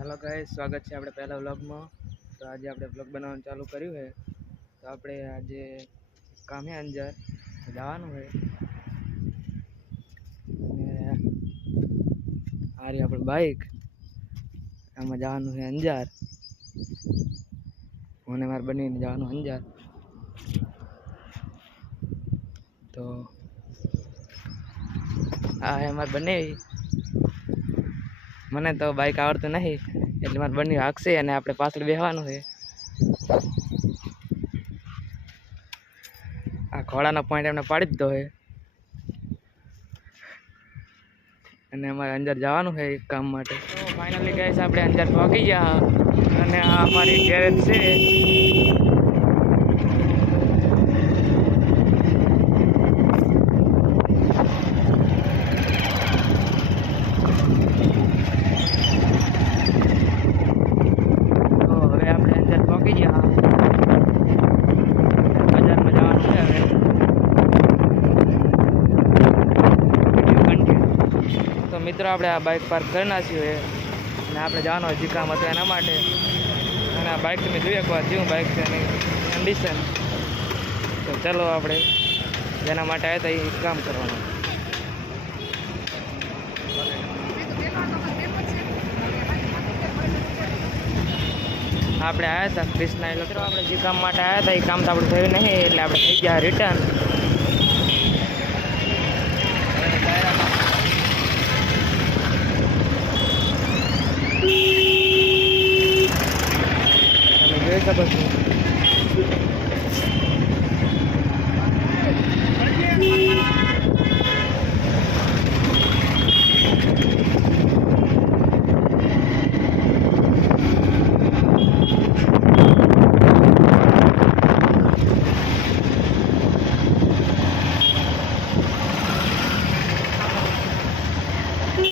Hello guys, स्वागत है આપણે પહેલા વ્લોગમાં। તો આજે આપણે વ્લોગ બનાવવાનું ચાલુ કર્યું છે। તો આપણે આજે કામ હે અંજાર જવાનું છે અને આ રહી આપણી બાઈક, આમાં જવાનું છે અંજાર। મને મારે બનીને જવાનું અંજાર। તો આ હે મારે બને, મને તો બાઈક આવડતું નહીં એટલે મારે બંને હાંકશે અને આપણે પાછળ બેસવાનું છે। આ ઘોડાનો પોઈન્ટ એમને પાડી દીધો છે અને અમારે અંજાર જવાનું છે એક કામ માટે। તો ફાઇનલી ગાઈસ આપણે અંજાર પહોંચી ગયા અને આ અમારી ગેરેજ છે। મિત્રો આપણે આ બાઇક પાર્ક કરી નાખ્યું છે અને આપણે જવાનું હજી કામ હતું એના માટે। અને આ બાઇક તમે જોઈ શકો જેવું બાઇક છે એની કન્ડિશન। તો ચલો આપણે જેના માટે આવ્યા હતા એ કામ કરવાનું। આપણે આવ્યા હતા ક્રિષ્ના, મિત્રો આપણે જે કામ માટે આવ્યા હતા એ કામ તો આપણે થયું નહીં એટલે આપણે થઈ ગયા રિટર્ન। તમે જોઈ શકો છો